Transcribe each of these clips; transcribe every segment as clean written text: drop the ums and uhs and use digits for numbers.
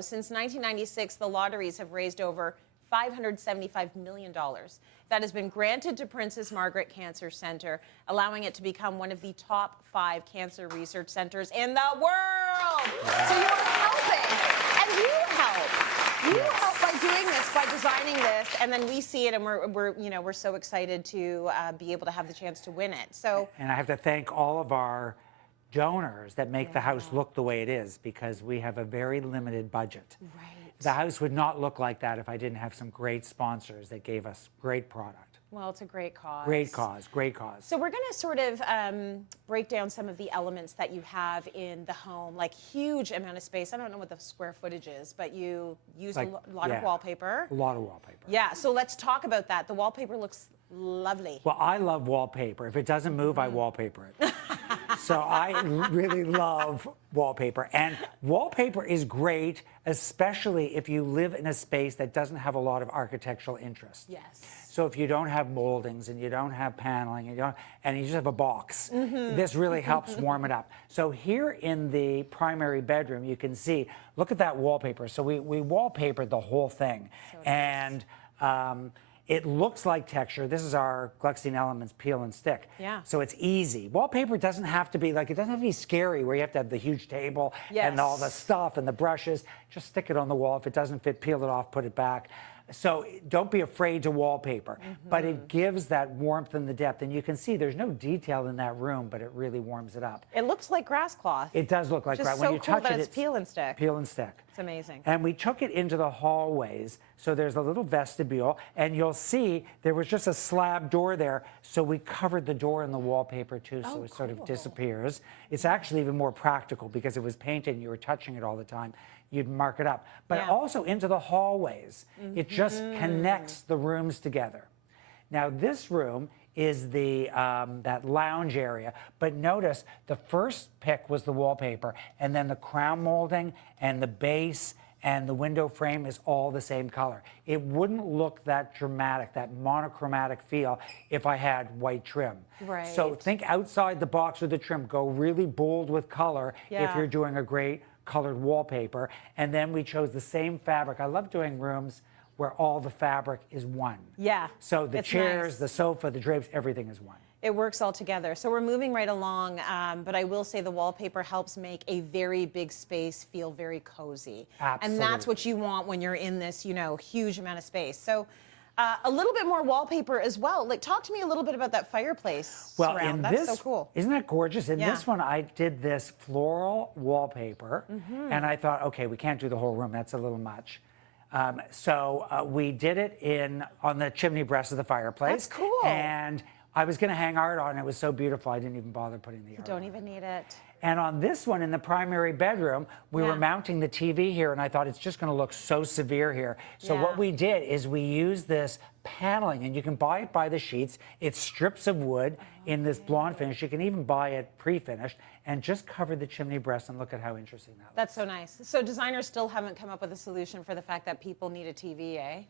Since 1996, the lotteries have raised over $575 million. That has been granted to Princess Margaret Cancer Center, allowing it to become one of the top 5 cancer research centers in the world. Wow. So you're helping, and you help. You help by doing this, by designing this, and then we see it, and we're so excited to be able to have the chance to win it. So, and I have to thank all of our donors that make the house look the way it is, because we have a very limited budget. Right. The house would not look like that if I didn't have some great sponsors that gave us great product. Well, it's a great cause. Great cause, great cause. So we're going to sort of break down some of the elements that you have in the home, like huge amount of space. I don't know what the square footage is, but you use a lot of wallpaper. A lot of wallpaper. Yeah, so let's talk about that. The wallpaper looks lovely. Well, I love wallpaper. If it doesn't move, I wallpaper it. So I really love wallpaper. And wallpaper is great, especially if you live in a space that doesn't have a lot of architectural interest. Yes. So if you don't have moldings and you don't have paneling and you just have a box, this really helps warm it up. So here in the primary bedroom, you can see, look at that wallpaper. So we wallpapered the whole thing. So nice. And it looks like texture. This is our Gluckstein Elements peel and stick. Yeah. So it's easy. Wallpaper doesn't have to be it doesn't have to be scary where you have to have the huge table and all the stuff and the brushes. Just stick it on the wall. If it doesn't fit, peel it off, put it back. So don't be afraid to wallpaper, but it gives that warmth and the depth. And you can see there's no detail in that room, but it really warms it up. It looks like grass cloth. It does look like grass. When you touch it, it's peel and stick. Peel and stick. It's amazing. And we took it into the hallways. So there's a little vestibule, and you'll see there was just a slab door there. So we covered the door in the wallpaper too, so it sort of disappears. It's actually even more practical because it was painted and you were touching it all the time. You'd mark it up. But also into the hallways. It just connects the rooms together. Now this room is the that lounge area. But notice the first pick was the wallpaper, and then the crown molding and the base and the window frame is all the same color. It wouldn't look that dramatic, that monochromatic feel if I had white trim. Right. So think outside the box with the trim. Go really bold with color if you're doing a great colored wallpaper. And then we chose the same fabric. I love doing rooms where all the fabric is one. Yeah. So the chairs, the sofa, the drapes, everything is one. It works all together. So we're moving right along, but I will say the wallpaper helps make a very big space feel very cozy. Absolutely. And that's what you want when you're in this, huge amount of space. So a little bit more wallpaper as well. Like, talk to me a little bit about that fireplace surround. That's so cool. Isn't that gorgeous? In this one, I did this floral wallpaper, and I thought, okay, we can't do the whole room. That's a little much. So we did it on the chimney breast of the fireplace. That's cool. And I was going to hang art on it. It was so beautiful, I didn't even bother putting the art on. You don't even need it. And on this one, in the primary bedroom, we were mounting the TV here, and I thought it's just going to look so severe here. So what we did is we used this paneling, and you can buy it by the sheets. It's strips of wood in this blonde finish. You can even buy it pre-finished, and just cover the chimney breast, and look at how interesting that looks. That's so nice. So designers still haven't come up with a solution for the fact that people need a TV, eh?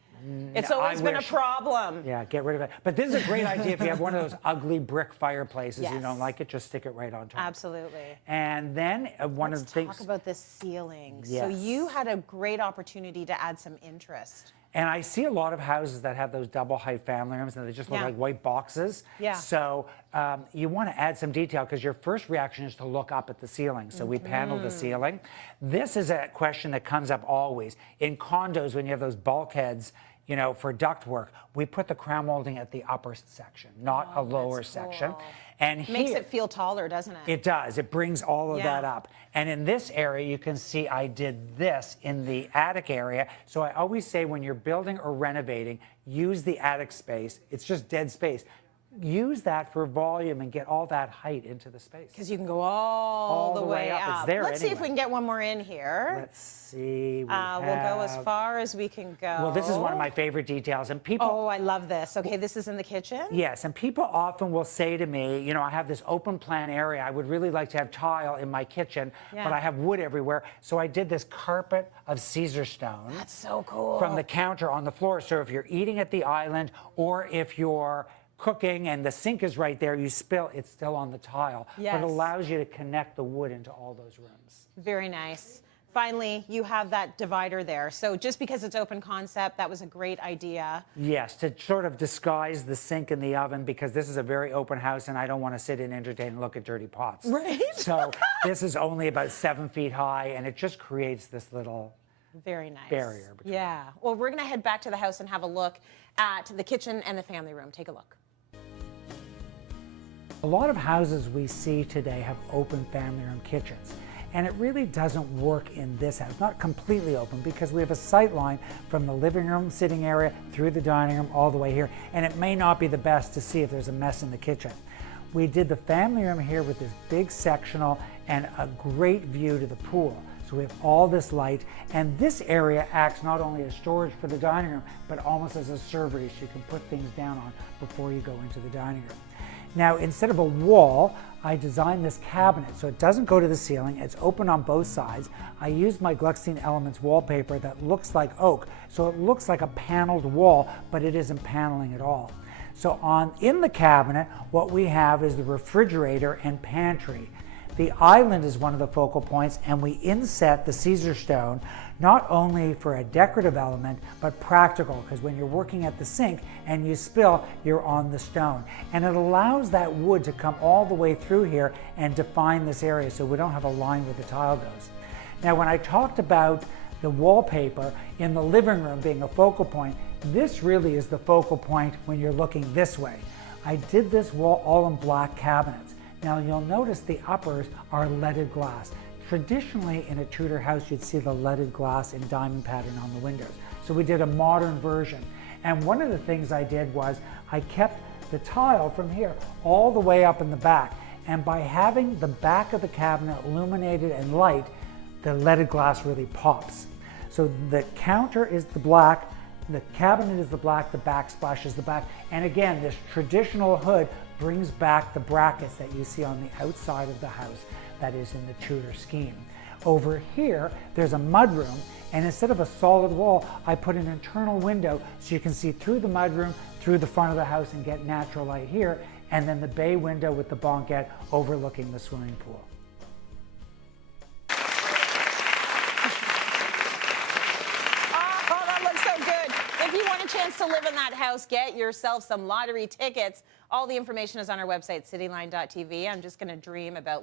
It's always been a problem. Yeah, get rid of it. But this is a great idea if you have one of those ugly brick fireplaces, you don't like it, just stick it right on top. Absolutely. And then one of the things... Let's talk about this ceiling. Yes. So you had a great opportunity to add some interest. And I see a lot of houses that have those double height family rooms and they just look like white boxes. Yeah. So you want to add some detail because your first reaction is to look up at the ceiling. So we paneled the ceiling. This is a question that comes up always. In condos, when you have those bulkheads, for ductwork, we put the crown molding at the upper section, not a lower section. And it makes it feel taller, doesn't it? It does. It brings all of that up. And in this area, you can see I did this in the attic area. So I always say when you're building or renovating, use the attic space. It's just dead space. Use that for volume and get all that height into the space. Because you can go all the way up. It's there Let's see if we can get one more in here. Let's see. We'll go as far as we can go. Well, this is one of my favorite details. And people... Oh, I love this. Okay, this is in the kitchen? Yes, and people often will say to me, I have this open plan area. I would really like to have tile in my kitchen, but I have wood everywhere. So I did this carpet of Caesar stone. That's so cool. From the counter on the floor. So if you're eating at the island or if you're cooking and the sink is right there, you spill, it's still on the tile. But it allows you to connect the wood into all those rooms. Very nice. finally you have that divider there. So just because it's open concept, that was a great idea. Yes, to sort of disguise the sink and the oven, because this is a very open house and I don't want to sit and entertain and look at dirty pots. Right. So this is only about 7 feet high, and it just creates this little very nice barrier between. Yeah. Well, we're going to head back to the house and have a look at the kitchen and the family room. Take a look. A lot of houses we see today have open family room kitchens. And it really doesn't work in this house, not completely open, because we have a sight line from the living room, sitting area, through the dining room, all the way here. And it may not be the best to see if there's a mess in the kitchen. We did the family room here with this big sectional and a great view to the pool. So we have all this light, and this area acts not only as storage for the dining room, but almost as a servery, so you can put things down on before you go into the dining room. Now, instead of a wall, I designed this cabinet so it doesn't go to the ceiling. It's open on both sides. I used my Gluckstein Elements wallpaper that looks like oak, so it looks like a paneled wall, but it isn't paneling at all. So in the cabinet, what we have is the refrigerator and pantry. The island is one of the focal points, and we inset the Caesar stone not only for a decorative element, but practical, because when you're working at the sink and you spill, you're on the stone. And it allows that wood to come all the way through here and define this area so we don't have a line where the tile goes. Now, when I talked about the wallpaper in the living room being a focal point, this really is the focal point when you're looking this way. I did this wall all in black cabinets. Now you'll notice the uppers are leaded glass. Traditionally in a Tudor house you'd see the leaded glass in diamond pattern on the windows. So we did a modern version. And one of the things I did was I kept the tile from here all the way up in the back. And by having the back of the cabinet illuminated and light, the leaded glass really pops. So the counter is the black, the cabinet is the black, the backsplash is the black. And again, this traditional hood brings back the brackets that you see on the outside of the house that is in the Tudor scheme. Over here, there's a mudroom, and instead of a solid wall, I put an internal window so you can see through the mudroom, through the front of the house and get natural light here, and then the bay window with the banquette overlooking the swimming pool. If you want a chance to live in that house, get yourself some lottery tickets. All the information is on our website, cityline.tv. I'm just going to dream about living